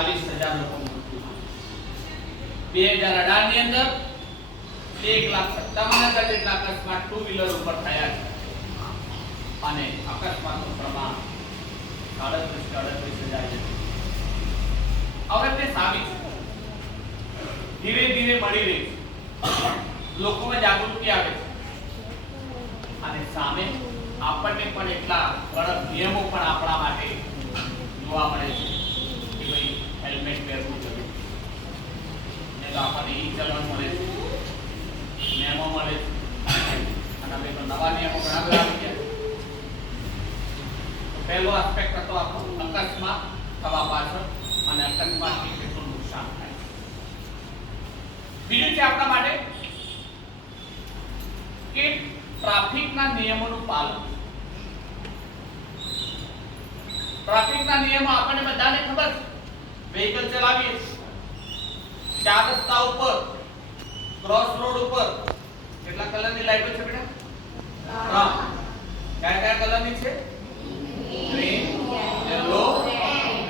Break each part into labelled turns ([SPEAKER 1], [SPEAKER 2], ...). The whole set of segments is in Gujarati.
[SPEAKER 1] ચાલીસ હજાર લોકો બે હજાર અઢારની અંદર એક લાખ સત્તાવન હજાર જેટલા અકસ્માત ટુ વ્હીલર ઉપર થયા છે. અને અકસ્માતનું પ્રમાણ સાડત્રીસ અડત્રીસ હજાર હવે તે સાબિત ધીરે ધીરે મળી રહી છે. લોકોમાં જાગૃતિ આવે છે. અને સામે આપણને પણ એટલા કડક નિયમો પણ આપણા માટે જોવા મળે છે. હેલ્મેટ પહેરવું જરૂરી ને આપણને ઈ ચલણ મળે છે. નિયમો મળે અને આપણે તો નવા નિયમો ઘણા બધા આવી ગયા પહેલો આસ્પેક્ટ હતો આપણો અકસ્માત થવા પાછળ અને અકસ્માતથી કેટલું નુકસાન થાય બીજું છે આપણા માટે કે ટ્રાફિકના નિયમોનું પાલન. ટ્રાફિકના નિયમો આપણને બધાને ખબર છે. વ્હીકલ ચલાવીએ. ચાર રસ્તા ઉપર ક્રોસ રોડ ઉપર. કેટલા કલરની લાઈટો છે બેટા? ત્રણ. કયા કયા કલરની છે? ગ્રીન યલો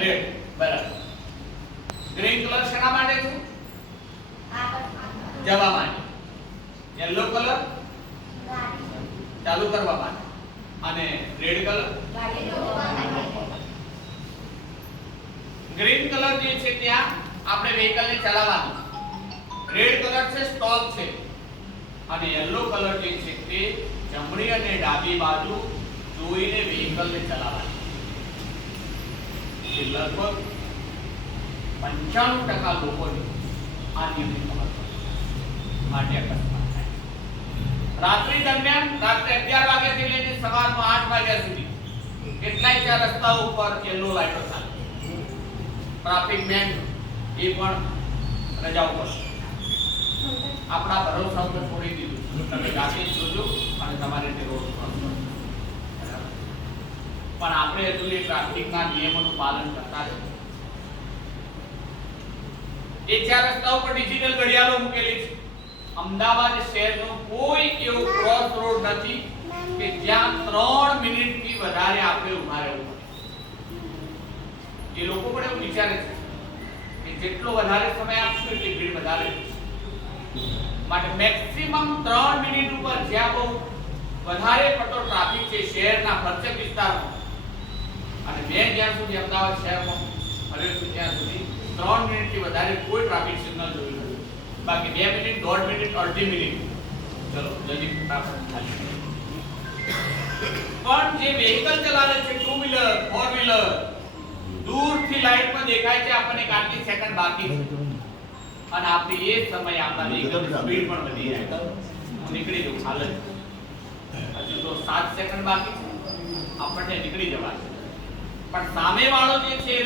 [SPEAKER 1] રેડ બરાબર. ગ્રીન કલર શેના માટે છે? જવા માટે. યલો કલર ચાલુ કરવા માટે. અને રેડ કલર ગ્રીન કલર જે છે ત્યાં આપણે vehicle ચલાવવાનું રેડ કલર છે સ્ટોપ છે. અને યલો કલર જે છે તે જમણી અને ડાબી બાજુ જોઈને vehicle ને ચલાવવાનું એ લગભગ પંચાણું ટકા લોકોને આ નિયમની ખબર માટે અકસ્માત થાય રાત્રિ દરમિયાન, રાત્રે 11 વાગ્યાથી લઈને સવારમાં આઠ વાગ્યા સુધી કેટલાય ચાર રસ્તાઓ ઉપર યલો લાઈટો ચાલે ટ્રાફિક મેન એ પણ રજા ઉપર છે. આપણા ભરોસા ઉપર છોડી દીધું તમે જાતે જોજો અને તમારે તે રોડ? પણ આપણે હજુ ટ્રાફિકના નિયમોનું પાલન કરતા જ એ ચાર રસ્તા ઉપર ડિજિટલ ઘડિયાળો મૂકેલી છે અમદાવાદ શહેરનો કોઈ એવો ક્રોસ રોડ નથી કે જ્યાં ત્રણ મિનિટથી વધારે આપણે ઊભા રહેવું એ લોકો પણ એવું વિચારે છે કે જેટલો વધારે સમય આપશો એટલી ભીડ વધારે માટે મેક્સિમમ ત્રણ મિનિટ ઉપર જ્યાં બહુ વધારે પડતો ટ્રાફિક છે શહેરના પ્રત્યેક વિસ્તારમાં, અને મેં જ્યાં સુધી અમદાવાદ શહેરમાં ફર્યો છું ત્યાં સુધી ત્રણ મિનિટથી વધારે કોઈ ટ્રાફિક સિગ્નલ જોયું નથી. બાકી બે મિનિટ દોઢ મિનિટ અડધી મિનિટ ચલો જલ્દી ફટાફટ પણ જે વેહિકલ ચલાવે છે ટુ વ્હીલર ફોર વ્હીલર દૂરથી લાઈટમાં દેખાય છે આપણને કે આટલી સેકન્ડ બાકી છે. અને આપણે એ સમય આપણા એકદમ સ્પીડ પણ વધી જાય. નીકળી જવું હાલ હજુ તો સાત સેકન્ડ બાકી છે. આપણને નીકળી જવાનું પણ સામેવાળો જે છે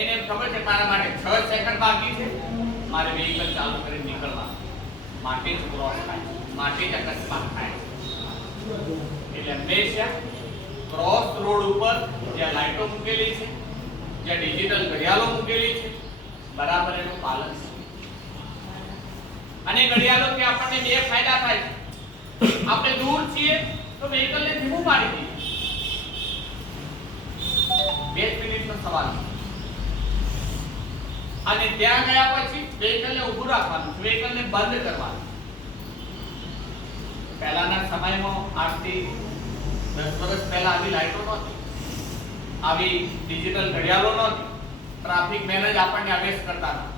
[SPEAKER 1] એને ખબર છે મારા માટે છ સેકન્ડ બાકી છે. મારે વેહિકલ ચાલુ કરી નીકળવા માટે જ ક્રોસ થાય છે. માટે જ અકસ્માત થાય છે. એટલે હંમેશા ક્રોસ રોડ ઉપર જ્યાં લાઈટો મૂકેલી છે જ્યાં ડિજિટલ ઘડિયાળો મૂકેલી છે, બરાબર એનું પાલન અને ઘડિયાળો કે આપણને બે ફાયદા થાય છે. આપણે દૂર છીએ તો વેહિકલને ધીમું પાડી દઈએ બે મિનિટનો સવાલ. અને ત્યાં ગયા પછી વેહિકલને ઊભું રાખવાનું વેહિકલને બંધ કરવાનું પહેલાના સમયમાં આજથી દસ વર્ષ પહેલા આવી લાઈટો નહોતી. આવી ડિજિટલ ઘડિયાળો નહોતી ટ્રાફિક મેન જ આપણને આદેશ કરતા હતા.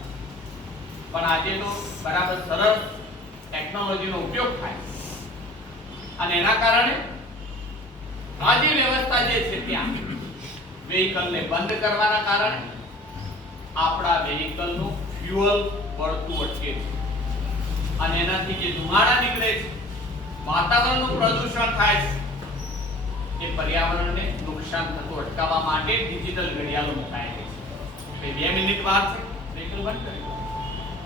[SPEAKER 1] પણ આજે તો બરાબર સરળ ટેકનોલોજીનો ઉપયોગ થાય અને એના કારણે આજે વ્યવસ્થા જે છે ત્યાં વેહિકલને બંધ કરવાના કારણે આપણા વેહિકલનું ફ્યુઅલ બળતું અટકે છે. અને એનાથી જે ધુમાડા નીકળે છે, વાતાવરણનું પ્રદૂષણ થાય છે. એ પર્યાવરણને નુકસાન થતું અટકાવવા માટે ડિજિટલ ઘડિયાળો મુકાયેલી છે. બે મિનિટ વાર છે, vehicle બંધ કરી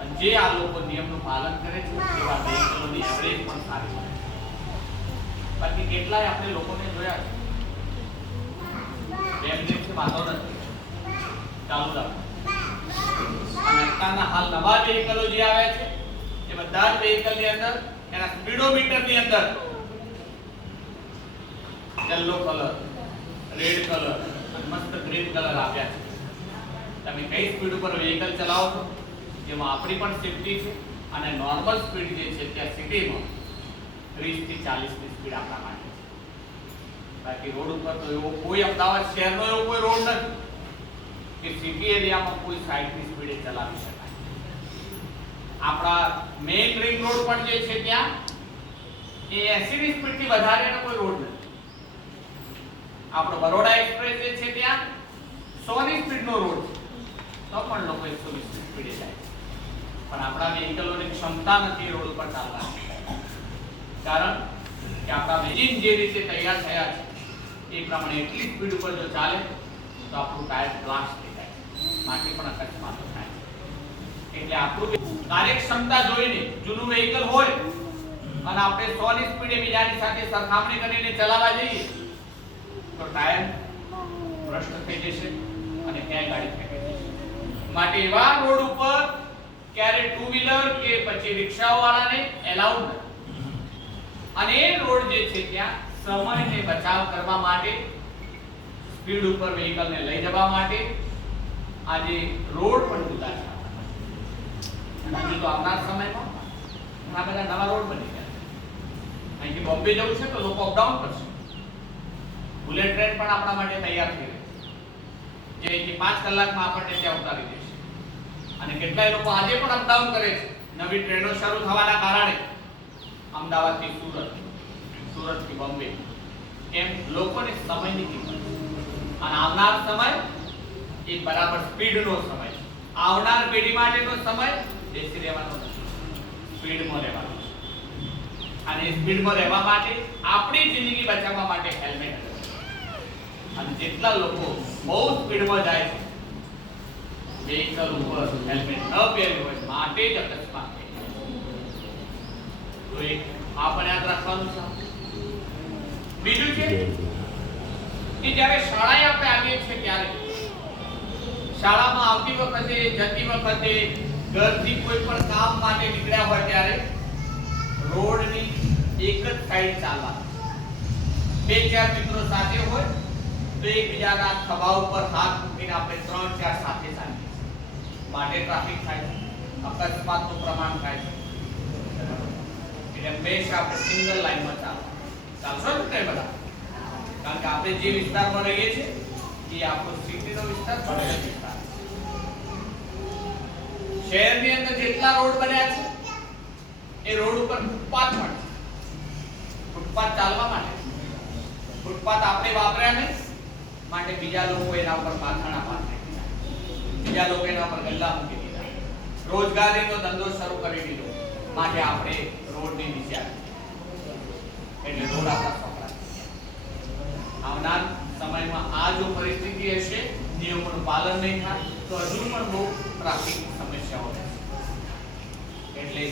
[SPEAKER 1] અને જે આ લોકો નિયમનું પાલન કરે છે, એવા વેહિકલોની એવરેજ પણ સારી મળે બાકી કેટલાય આપણે લોકોને જોયા છે. બે મિનિટથી વાંધો નથી. ચાલુ રાખો. અત્યારના હાલ નવા વેહિકલો જે આવ્યા છે, એ બધા જ vehicle અંદર, એના સ્પીડોમીટરની અંદર યલો કલર રેડ કલર મસ્ત ગ્રીન કલર આપ્યા છે. તમે કઈ સ્પીડ ઉપર વ્હીકલ ચલાવો છો? જેમાં આપણી પણ સેફટી છે અને નોર્મલ સ્પીડ જે છે ત્યાં સિટીમાં 30 થી 40 ની સ્પીડ આપણા માટે છે. બાકી રોડ ઉપર તો એવો કોઈ અમદાવાદ શહેરનો એવો કોઈ રોડ નથી કે સિટી એરિયામાં કોઈ 60 ની સ્પીડે ચલાવી શકાય. આપણા મેઇન રિંગ રોડ પણ જે છે ત્યાં એ 80 ની સ્પીડથી વધારે કોઈ રોડ નથી. આપણો બરોડા એક્સપ્રેસ છે ત્યાં 100 ની સ્પીડનો રોડ તો પણ લોકો 120 ની સ્પીડે જાય પણ આપણા વ્હીકલોની ક્ષમતા નથી રોડ પર ચાલવાની. કારણ કે આપણા એન્જિન જે રીતે તૈયાર થયા છે, એ પ્રમાણે એટલી સ્પીડ ઉપર જો ચાલે, તો આપણું ટાયર બ્લાસ્ટ થઈ જાય માટે પણ અકસ્માતો થાય એટલે આપણું કાર્યક્ષમતા જોઈને જૂનું વ્હીકલ હોય, અને આપણે 100 ની સ્પીડે બીજાની સાથે સરખામણી કરીને ચલાવવા જઈએ તો ટાયર ભ્રષ્ટ થઈ જશે અને ક્યાંય ગાડી ફેંકાઈ જશે. માટે એવા રોડ ઉપર ક્યારે ટુ વ્હીલર કે પછી રિક્ષા વાળાને એલાઉડ નથી. અને એ રોડ જે છે ત્યાં સમયને બચાવ કરવા માટે, સ્પીડ ઉપર વ્હીકલને લઈ જવા માટે આજે રોડ પણ અને હજુ તો આવનાર સમયમાં ઘણા બધા નવા રોડ બની ગયા છે. અહીંથી બોમ્બે જવું છે તો લોકો અપડાઉન કરશે. બુલેટ ટ્રેન પણ આપણા માટે તૈયાર થઈ રહી છે. જે પાંચ કલાકમાં આપણને ત્યાં ઉતારી દેશે અને કેટલાય લોકો આજે પણ અપડાઉન કરે છે. નવી ટ્રેનો શરૂ થવાના કારણે અમદાવાદથી સુરત, સુરતથી બોમ્બે. એમ લોકોને સમયની કિંમત. અને આવનાર સમય એ બરાબર સ્પીડનો સમય આવનાર પેઢી માટેનો સમય બેસી રહેવાનો નથી. સ્પીડમાં રહેવાનો અને સ્પીડમાં રહેવા માટે આપણી જિંદગી બચાવવા માટે હેલ્મેટ અને જેટલા લોકો બહુ સ્પીડમાં જાય છે વેહિકલ ઉપર હેલ્મેટ ન પહેર્યું હોય માટે જ અકસ્માત. તો એક આ પણ યાદ રાખવાનું છે. બીજું છે કે જ્યારે શાળાએ આપણે આવીએ છીએ ત્યારે શાળામાં આવતી વખતે જતી વખતે ઘરથી કોઈ પણ કામ માટે નીકળ્યા હોય ત્યારે રોડની એક જ સાઈડ ચાલવા. બે ચાર મિત્રો સાથે હોય તો એકબીજાના ખભા ઉપર હાથ મૂકીને આપણે ત્રણ ચાર સાથે ચાલીએ માટે ટ્રાફિક થાય છે. અકસ્માતનું પ્રમાણ થાય છે. એટલે હંમેશા આપણે સિંગલ લાઈનમાં ચાલો. ચાલશો ને કઈ બધા? કારણ કે આપણે જે વિસ્તારમાં રહીએ છીએ, એ આપણો સિટીનો વિસ્તાર ભણેલો વિસ્તાર. શહેરની અંદર જેટલા રોડ બન્યા છે, એ રોડ ઉપર ફૂટપાથ પણ ફૂટપાથ ચાલવા માટે. ફૂટપાથ આપણે વાપર્યા નહીં. માટે બીજા લોકો એના ઉપર પાથાણા પાથરી બીજા લોકો એના ઉપર ગલ્લા મૂકી દીધા. રોજગારીનો ધંધો શરૂ કરી દીધો. માટે આપણે રોડની નીચે એટલે રોડ આપણા સોપડા આવનાર સમયમાં આ જો પરિસ્થિતિ હશે, નિયમોનું પાલન નહીં થાય, તો હજુ પણ બહુ ટ્રાફિક સમસ્યાઓ રહેશે એટલે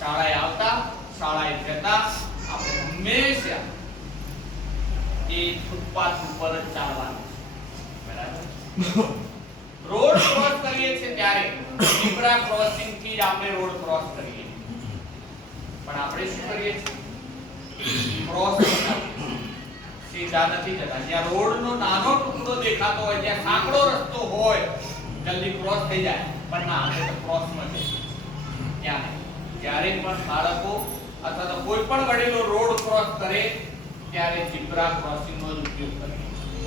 [SPEAKER 1] શાળાએ આવતા, શાળાએ જતા, આપણે હંમેશા એ ફૂટપાથ ઉપર જ ચાલવાનું. રોડ ક્રોસ કરીએ છીએ ત્યારે ઝીબ્રા ક્રોસિંગથી જ આપણે રોડ ક્રોસ કરીએ પણ આપણે શું કરીએ છીએ? ક્રોસ સીધા નથી જતા. જ્યાં રોડનો નાનો ટુકડો દેખાતો હોય, ત્યાં સાંકડો રસ્તો હોય, જલ્દી ક્રોસ થઈ જાય. પણ ના આપણે તો ક્રોસમાં જઈએ ત્યાં જ્યારે પણ બાળકો અથવા તો કોઈ પણ વડીલો રોડ ક્રોસ કરે, ત્યારે ઝીબ્રા ક્રોસિંગનો જ ઉપયોગ કરીએ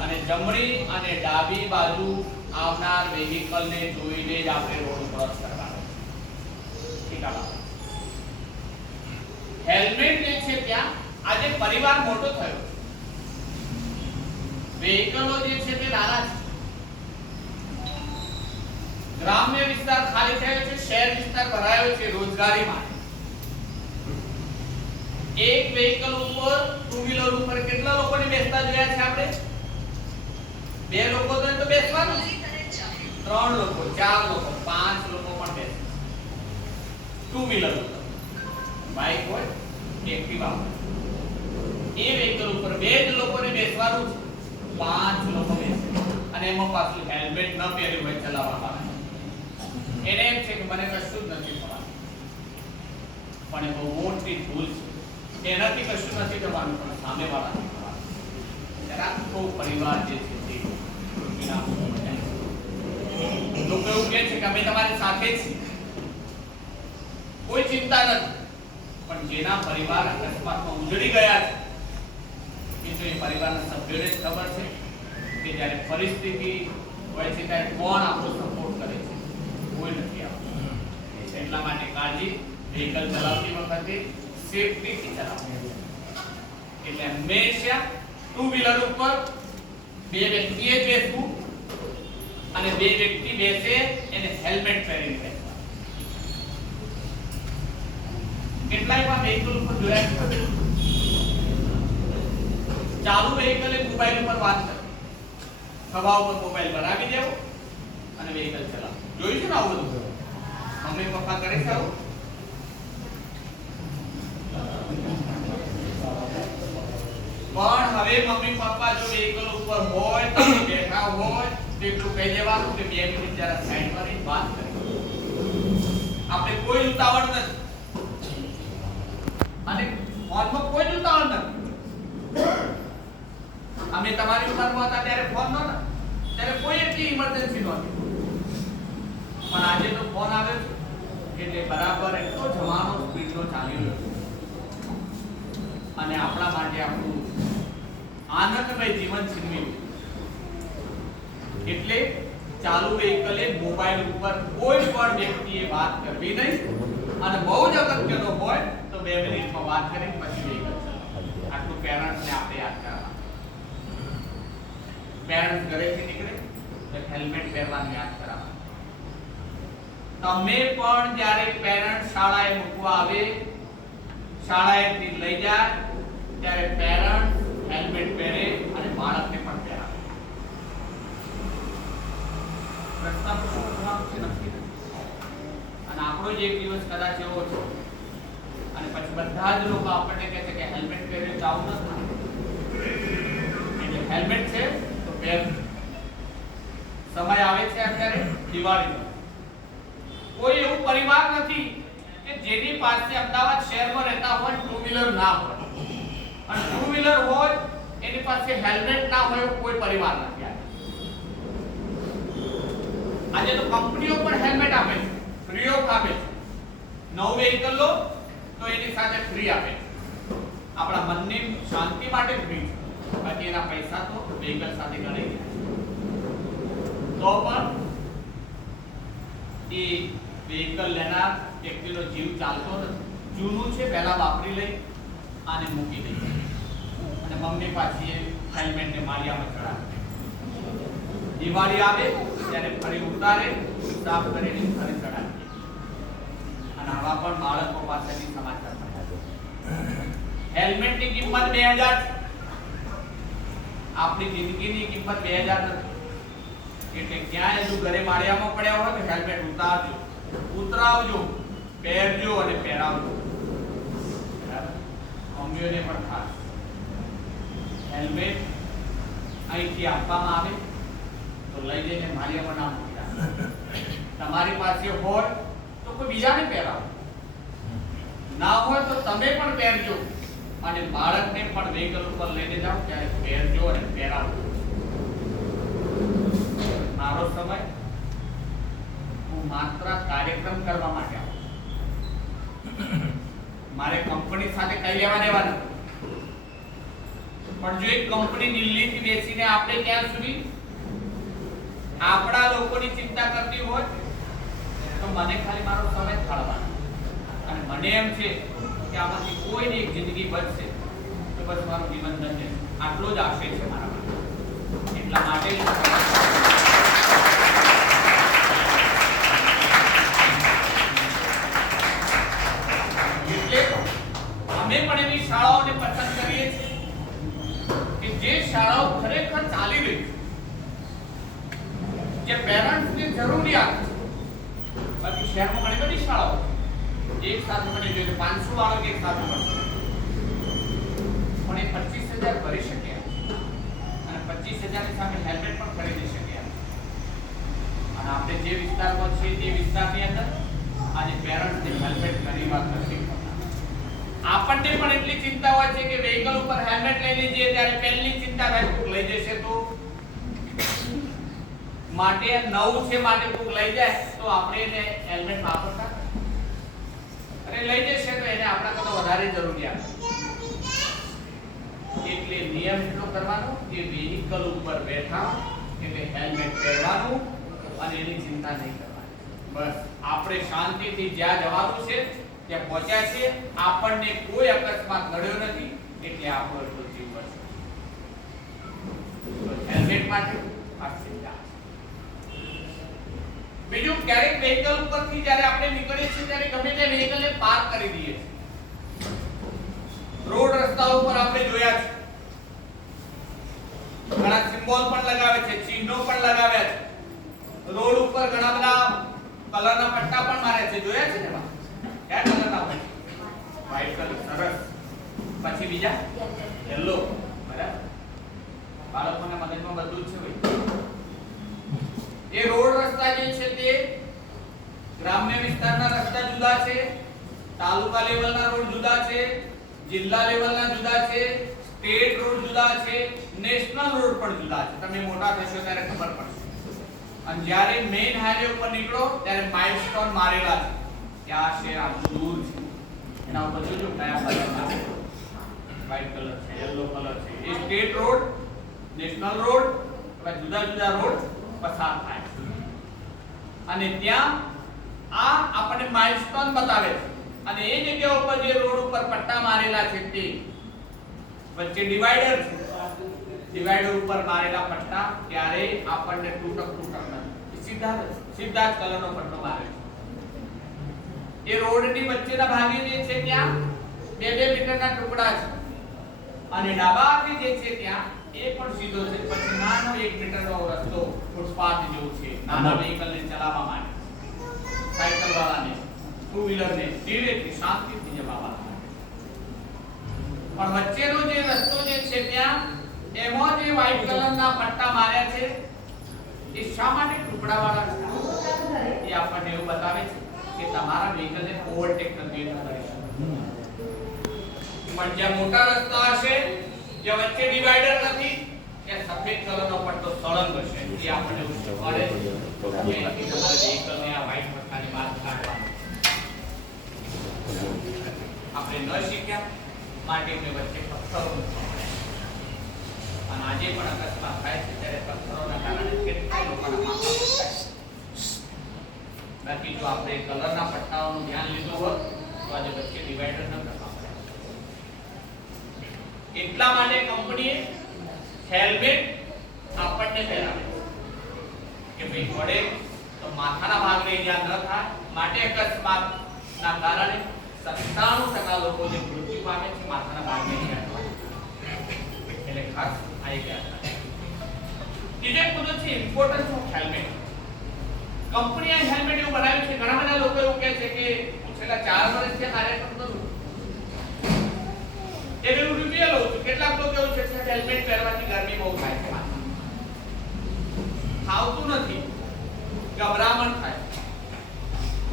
[SPEAKER 1] અને જમણી અને ડાબી બાજુ આવનાર વેહિકલને જોઈને જ આપણે રોડ ક્રોસ હેલ્મેટ જે છે ત્યાં, આજે પરિવાર મોટો થયો. વેહિકલો જે છે તે નાના છે ગ્રામ્ય વિસ્તાર ખાલી થયો છે, શહેર વિસ્તાર ભરાયો છે રોજગારી માટે. એક વેહિકલ ઉપર ટુ વ્હીલર ઉપર કેટલા લોકોને બેસતા જોયા છે આપણે? બે લોકો તો તો બેસવાનું. ત્રણ લોકો ચાર લોકો પાંચ લોકો પણ બેસે. ટુ વ્હીલર બાઇક હોય એક્ટિવા એ વેહિકલ ઉપર બે જ લોકોને બેસવાનું છે. પાંચ લોકો બેસે. અને એમાં પાછું હેલ્મેટ ન પહેર્યું હોય ચલાવવા વાળા એને એમ છે કે મને કશું જ નથી થવાનું. પણ એ બહુ મોટી ભૂલ છે. એનાથી કશું નથી થવાનું પણ સામે વાળાથી થવાનું. ત્યારે આખો પરિવાર જે છે તે વિનાશ થઈ જાય છે. લોકો અમે તમારી સાથે જ છીએ કોઈ ચિંતા નથી પણ જેના પરિવાર અકસ્માતમાં ઉજળી ગયા છે એ તો એ પરિવારના સભ્યોને જ ખબર છે કે જ્યારે પરિસ્થિતિ હોય છે ત્યારે કોણ આપણો સપોર્ટ કરે છે કોઈ નથી આપતું એટલા માટે કાળજી વ્હીકલ ચલાવતી વખતે સેફટીથી ચલાવવું એટલે હંમેશા ટુ વ્હીલર ઉપર બે વ્યક્તિએ જ બેસવું અને બે વ્યક્તિ બેસે એને હેલ્મેટ પહેરીને બેસવા કેટલાય પણ વેહિકલ ઉપર જોયા ચાલુ વેહિકલે મોબાઈલ ઉપર વાત કરે. ખભા ઉપર મોબાઈલ ભરાવી દેવો અને વેહિકલ ચલાવો. જોયું છે ને આવું બધું? મમ્મી પપ્પા કરે છે આવું? પણ હવે મમ્મી પપ્પા જો વેહિકલ ઉપર હોય, તમે બેઠા હોય એટલું કહી દેવાનું કે બે મિનિટ જરા સાઈડ પર રહીને વાત કરી. આપણે કોઈ ઉતાવળ નથી. અને ફોનમાં કોઈ ઉતાવળ નથી. અમે તમારી ઉંમરમાં હતા ત્યારે ફોન નહોતા. ત્યારે કોઈ એટલી ઇમરજન્સી નહોતી. પણ આજે તો ફોન આવે છે. એટલે બરાબર એટલો જવાનો સ્પીડનો ચાલી રહ્યો અને આપણા માટે આપણું આનંદમય જીવન છીનવી. એટલે ચાલુ વેહિકલે મોબાઈલ ઉપર કોઈ પણ વ્યક્તિએ વાત કરવી નહીં. અને બહુ જ અગત્યનો હોય તો બે મિનિટમાં વાત કરીને પછી વેહિકલ ચલાવવાનું. આટલું પેરેન્ટ્સને આપણે યાદ કરવાનું પેરેન્ટ્સ ઘરેથી નીકળે, તો હેલ્મેટ પહેરવાનું યાદ કરાવવાનું. તમે પણ જ્યારે પેરેન્ટ શાળાએ મૂકવા આવે, શાળાએથી લઈ જાય, ત્યારે પેરેન્ટ હેલ્મેટ પહેરે અને બાળકને પણ પહેરાવે રસ્તા પર શું થવાનું છે નક્કી નથી. અને આપણો જ એક દિવસ કદાચ એવો છે. અને પછી બધા જ લોકો આપણને કહે છે કે હેલ્મેટ પહેરીને તો આવું ન થાય એટલે હેલ્મેટ છે, તો પહેર સમય આવે છે અત્યારે દિવાળીનો. કોઈ એવું પરિવાર નથી કે જેની પાસે અમદાવાદ શહેરમાં રહેતા હોય ટુ વ્હીલર ના હોય. અને ટુ વ્હીલર હોય, એની પાસે હેલ્મેટ ના હોય કોઈ પરિવાર નથી. આજે. તો કંપનીઓ પણ હેલ્મેટ આપે છે. ફ્રી ઓફ આપે છે. નવું વેહિકલ લો, તો એની સાથે ફ્રી આપે આપણા મનને શાંતિ માટે ફ્રી બાકી એના પૈસા તો વેહિકલ સાથે ગણાઈ તો પણ એ વેહિકલ લેનાર વ્યક્તિનો જીવ ચાલતો નથી. જૂનું છે, પહેલા વાપરી લઈ આને મૂકી દઈ અને મમ્મી પાછી એ હેલ્મેટને માળિયામાં ચડાવે દિવાળી આવે ત્યારે ફરી ઉતારે, સાફ કરીને ફરી ચડાવે અને આવા પણ બાળકો પાસેથી સમાચાર હેલ્મેટની કિંમત બે હજાર. આપણી જિંદગીની કિંમત બે હજાર નથી. એટલે ક્યાંય જો ઘરે માળિયામાં પડ્યા હોય તો હેલ્મેટ ઉતારજો. ઉતરાવજો, પહેરજો અને પહેરાવજો? મમ્મીઓને પણ ખાસ. હેલ્મેટ અહીંથી આપવામાં આવે. તો લઈ જઈને પર ના મૂકી તમારી પાસે હોય તો કોઈ બીજાને પહેરાવો. ના હોય તો તમે પણ પહેરજો. અને બાળકને પણ વેહિકલ ઉપર લઈને જાઓ, ત્યારે પહેરજો અને પહેરાવજો મારો સમય. હું માત્ર કાર્યક્રમ કરવા માટે આવું મારે કંપની સાથે કઈ લેવા દેવાનું? પણ જો એક કંપની દિલ્હીથી બેસીને આપણે ત્યાં સુધી આપણા લોકોની ચિંતા કરતી હોય, તો મને ખાલી મારો સમય ફાળવાનો. અને મને એમ છે કે આમાંથી કોઈની એક જિંદગી બચશે, તો બસ મારું જીવન ધન્ય. આટલો જ આશય છે મારા માટે. એટલા માટે અમે પણ એવી શાળાઓને પસંદ કરીએ છીએ કે જે શાળાઓ ખરેખર ચાલી રહી છે જે પેરેન્ટ્સની જરૂરિયાત બાકી શહેરમાં ઘણી બધી શાળાઓ એક સાથે મને જોઈએ પાંચસો બાળક એક સાથે ભણશે પણ એ પચીસ હજાર ભરી શકે અને પચીસ હજારની સામે હેલ્મેટ પણ ખરીદી શકે અને આપણે જે વિસ્તારમાં છીએ તે વિસ્તારની અંદર આજે પેરેન્ટ્સને હેલ્મેટ ખરીદવા નથી કરતા. આપણને પણ એટલી ચિંતા હોય છે કે વેહિકલ ઉપર હેલ્મેટ લઈ જઈએ ત્યારે પહેલી ચિંતા થાય લઈ જશે તો માટે નવ છે માટે કોક લઈ જાય, તો આપણે એને હેલ્મેટ વાપરતા. અને લઈ જશે તો એને આપણા કરતા વધારે જરૂરિયાત એટલે નિયમ એટલો કરવાનો કે વેહિકલ ઉપર બેઠા એટલે હેલ્મેટ પહેરવાનું અને એની ચિંતા નહીં કરવાની. બસ, આપણે શાંતિથી જ્યાં જવાનું છે, ત્યાં પહોંચ્યા છે આપણને કોઈ અકસ્માત નડ્યો નથી, એટલે આપણો એટલો જીવ બચશે હેલ્મેટ માટે ક્યારેક વેહિકલ ઉપરથી જ્યારે આપણે નીકળીએ છીએ ત્યારે ગમે તે વેહિકલને પાર્ક કરી દઈએ છીએ. રોડ રસ્તા ઉપર આપણે જોયા છે. ઘણા સિમ્બોલ પણ લગાવે છે ચિહ્નો પણ લગાવ્યા છે. રોડ ઉપર ઘણા બધા કલરના પટ્ટા પણ માર્યા છે. જોયા છે ને કયા કલરના હોય? વ્હાઇટ કલર સરસ. પછી બીજા? યલો બરાબર. બાળકોના મગજમાં બધું જ છે ભાઈ. એ રોડ રસ્તા જે છે તે ગ્રામ્ય વિસ્તારના રસ્તા જુદા છે, તાલુકા લેવલના રોડ જુદા છે, જિલ્લા લેવલના જુદા છે, સ્ટેટ રોડ જુદા છે, નેશનલ રોડ પણ જુદા છે. તમે મોટા થશો ત્યારે ખબર પડશે. અને જ્યારે મેઇન હાઈવે ઉપર નીકળો ત્યારે માઇલસ્ટોન મારેલા છે. ક્યાં છે, આ દૂર છે. એના ઉપર જોજો, કયા કલર છે. વ્હાઇટ કલર છે યલો કલર છે. એ સ્ટેટ રોડ, નેશનલ રોડ જુદા જુદા રોડ પસાર થાય. અને ત્યાં આ આપણને માઇલસ્ટોન બતાવે છે. અને એ જગ્યા ઉપર જે રોડ ઉપર પટ્ટા મારેલા છે તે વચ્ચે ડિવાઈડર છે. ડિવાઈડર ઉપર મારેલા પટ્ટા ત્યારે આપણને તૂટક તૂટક નથી. સીધા સીધા જ કલરનો પટ્ટો મારે છે. એ રોડની વચ્ચેના ભાગે જે છે ત્યાં બે બે મીટરના ટુકડા છે. અને ડાબા હાથે જે છે ત્યાં એ પણ સીધો છે. પછી નાનો એક મીટરનો રસ્તો ફૂટપાથ જેવો છે. નાના વ્હીકલને ચલાવવા માટે. સાયકલ વાળાને ટુ વ્હીલરને ધીરેથી શાંતિથી જવા પણ વચ્ચેનો જે રસ્તો જે છે ત્યાં એમાં જે વ્હાઈટ કલરના પટ્ટા માર્યા છે એ શા માટે ટુકડાવાળા વાળા એ આપણને એવું બતાવે છે કે તમારા વ્હીકલને ઓવરટેક નથી કરી શકે. પણ જ્યાં મોટા રસ્તા હશે જ્યાં વચ્ચે ડિવાઈડર નથી કે સફેદ કલરનો પટ્ટો સળંગ છે એ આપણને મળે? કે તમારા વ્હીકલને આ વ્હાઈટ પટ્ટાની માર્ક કાઢવાનું. આપણે ન શીખ્યા, માટે એમને વચ્ચે પથ્થરો અને આજે પણ અકસ્માત થાય છે, ત્યારે પથ્થરોના કારણે કેટલા લોકોના માથા. બાકી જો આપણે કલરના પટ્ટાઓનું ધ્યાન લીધું હોત, તો આજે વચ્ચે ડિવાઈડર ન એટલા માટે કંપનીએ હેલ્મેટ આપણને પહેરાવે. કે ભાઈ પડે તો માથાના ભાગને ઈજા ન થાય, માટે અકસ્માતના કારણે 97% લોકો જે મૃત્યુ પામે છે, માથાના ભાગને ઈજા. એટલે ખાસ આ એક રાખજો. મુદ્દો છે ઇમ્પોર્ટન્સ ઓફ હેલ્મેટ કંપનીએ હેલ્મેટ એવું બનાવ્યું છે, ઘણા બધા લોકો એવું કહે છે કે, હું છેલ્લા ચાર વર્ષથી આ કાર્યક્રમ કરું છું. એ પેલું રિવ્યુ લઉં છું કેટલાક લોકો એવું છે કે હેલ્મેટ પહેરવાથી ગરમી બહુ થાય છે. થાવતું નથી. ગભરામણ થાય.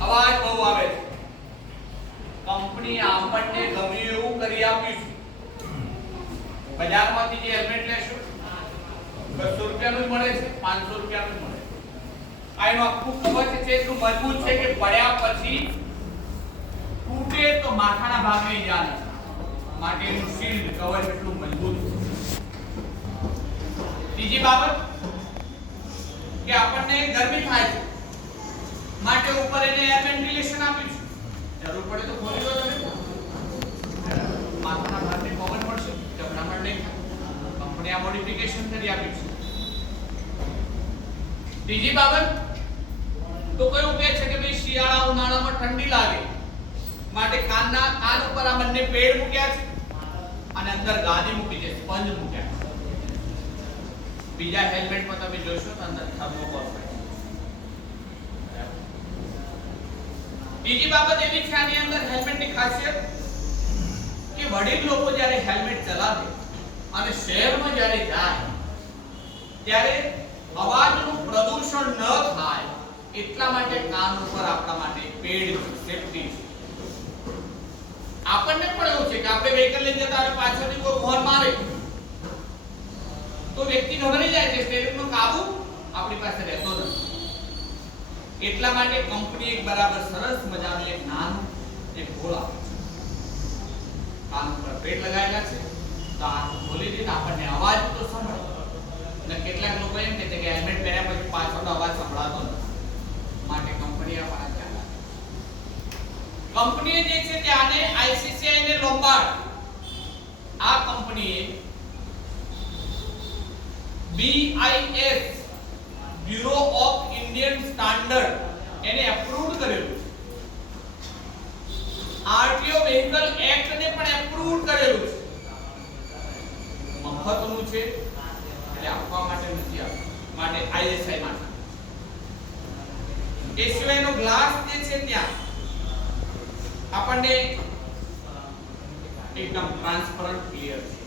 [SPEAKER 1] અવાજ બહુ આવે છે. કંપની આપણને ગમે એવું કરી આપીશું. બજારમાંથી જે હેલ્મેટ લેશો, બસો રૂપિયાનું જ મળે છે, પાંચસો રૂપિયાનું જ મળે આ એનું આખું કવચ છે, એટલું મજબૂત છે કે પડ્યા પછી તૂટે તો માથાના ભાગે ઈજા ન થાય. માટે એનું શિલ્ડ કવચ એટલું મજબૂત છે. બીજી બાબત કે આપણને ગરમી થાય છે. માટે ઉપર એને એર વેન્ટિલેશન આપ્યું છે. જરૂર પડે તો ખોલી દો તમે. માથાના ભાગને પવન મળશે ગભરામણ નહીં થાય. કંપની આ મોડિફિકેશન કરી આપ્યું છે. બીજી બાબત તો કયું કહે છે કે ભાઈ શિયાળા ઉનાળામાં ઠંડી લાગે. માટે કાનના કાન ઉપર આ બંને પેડ મૂક્યા છે. અને અંદર ગાદી મૂકી છે. સ્પંજ મૂક્યા બીજા હેલ્મેટમાં તમે જોશો અંદર થર્મોકોલ બીજી બાબત એવી છે આની અંદર હેલ્મેટની ખાસિયત કે વડીલ લોકો જ્યારે હેલ્મેટ ચલાવે અને શહેરમાં જ્યારે જાય, ત્યારે અવાજનું પ્રદૂષણ ન થાય એટલા માટે કાન ઉપર આપણા માટે પેડ સેફટી આપણને પણ એવું છે કે આપણે વેહિકલ લઈને જતા પાછળથી કોઈ ફોન મારે. તો વ્યક્તિ ગભરાઈ જાય છે સ્ટેરિંગનો કાબુ આપણી પાસે રહેતો નથી. એટલા માટે કંપની એક બરાબર સરસ મજાનું એક નાનું એક ગોળ આપે છે. કાન ઉપર પેટ લગાવેલા છે, તો આંખ ખોલી દે આપણને અવાજ તો સંભળાય અને કેટલાક લોકો એમ કહે છે કે હેલ્મેટ પહેર્યા પછી પાછળનો અવાજ સંભળાતો નથી. માટે કંપની આપણા ધ્યાન કંપનીએ જે છે તે આને આઈસીસીઆઈ ને લોમ્બાર્ડ આ કંપનીએ BIS bureau of Indian standard એને અપ્રૂવડ કરેલું આરટીઓ વેહિકલ એક્ટ ને પણ અપ્રૂવડ કરેલું મફતનું છે. એટલે આપવા માટે નથી આપ્યું. માટે આઈએસઆઈ માટે. એ સિવાયનો ગ્લાસ જે છે ત્યાં, આપણને એકદમ ટ્રાન્સપરન્ટ ક્લિયર છે.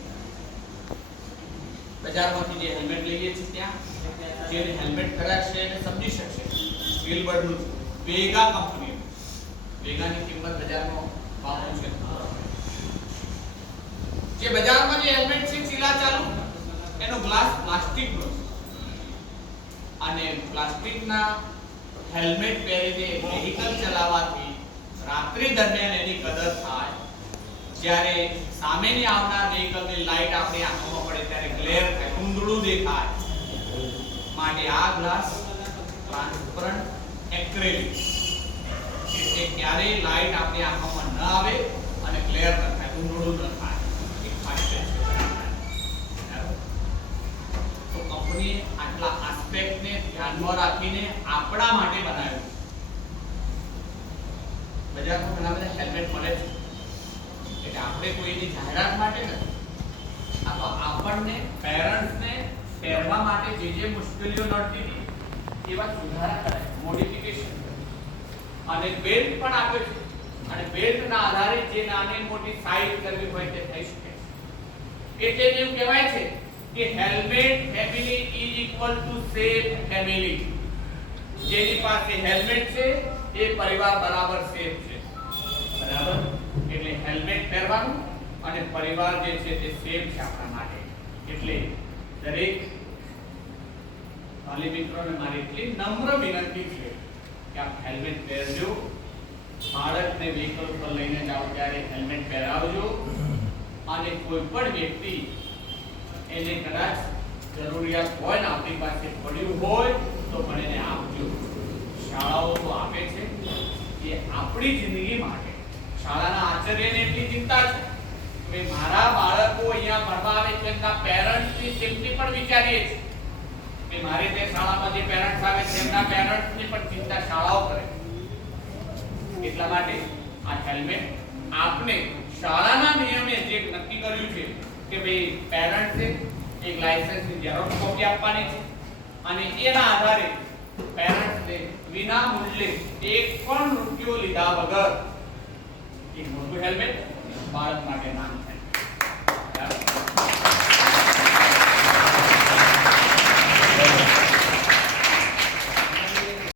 [SPEAKER 1] બજારમાંથી જે હેલ્મેટ લઈએ છીએ ત્યાં, જે હેલ્મેટ ખરાબ છે એને સમજી શકશે. સ્ટીલબર્ડનું વેગા કંપની વેગાની કિંમત બજારમાં બાવન છે. જે બજારમાં જે હેલ્મેટ છે, ચીલા ચાલુ, એનો ગ્લાસ પ્લાસ્ટિકનો અને પ્લાસ્ટિકના હેલ્મેટ પહેરીને વેહિકલ ચલાવવાથી રાત્રિ દરમિયાન એની કદર થાય. જ્યારે સામેની આવનાર વેહિકલની લાઈટ આપણી આંખોમાં પડે થાય ધૂંધળું દેખાય. માટે આ ગ્લાસ ટ્રાન્સપરન્ટ એક્રેલિક એટલે ક્યારેય લાઈટ આપણી આંખોમાં ન આવે અને ગ્લેર ન થાય ધૂંધળું ન થાય. એ ખાસિયત છે. બરાબર? તો કંપનીએ આટલા આસ્પેક્ટને ધ્યાનમાં રાખીને આપણા માટે બનાવ્યું. બજારમાં ઘણા બધા હેલ્મેટ મળે છે. એટલે આપણે કોઈની જાહેરાત માટે નથી. આપણને પેરેન્ટ્સને પહેરવા માટે જે જે મુશ્કેલીઓ નડતી હતી, એવા સુધારા કરાય મોડિફિકેશન અને બેલ્ટ પણ આપે છે. અને બેલ્ટના આધારે જે નાની મોટી સાઈઝ કરવી હોય તે થઈ શકે એટલે એવું કહેવાય છે કે helmet family is equal to safe family જેની પાસે હેલ્મેટ છે, એ પરિવાર બરાબર સેફ છે. બરાબર? એટલે હેલ્મેટ પહેરવાનું અને પરિવાર જે છે તે સેફ છે આપણા માટે. એટલે દરેક વાલી મિત્રોને મારી એટલી નમ્ર વિનંતી છે કે આપ હેલ્મેટ પહેરજો. બાળકને વ્હીકલ પર લઈને જાઓ ત્યારે હેલ્મેટ પહેરાવજો. અને કોઈ પણ વ્યક્તિ એને કદાચ જરૂરિયાત હોય ને આપણી પાસે પડ્યું હોય તો પણ એને આપજો. શાળાઓ તો આપે છે. એ આપણી જિંદગી માટે. શાળાના આચાર્યને એટલી ચિંતા છે. કે મારા બાળકો અહીંયા ભણવા આવે છે એમના પેરેન્ટ્સની સેફટી પણ વિચારીએ છે કે મારે તે શાળામાં જે પેરેન્ટ્સ આવે છે, એમના પેરેન્ટ્સની પણ ચિંતા શાળાઓ કરે. એટલા માટે આ હેલ્મેટ આપને શાળાના નિયમે જે નક્કી કર્યું છે કે ભાઈ પેરેન્ટ્સે એક લાયસન્સની ઝેરોક્ષ કોપી આપવાની છે. અને એના આધારે પેરેન્ટ્સને વિના મૂલ્યે એક પણ રૂપિયો લીધા વગર એક મોટું હેલ્મેટ બાળક માટે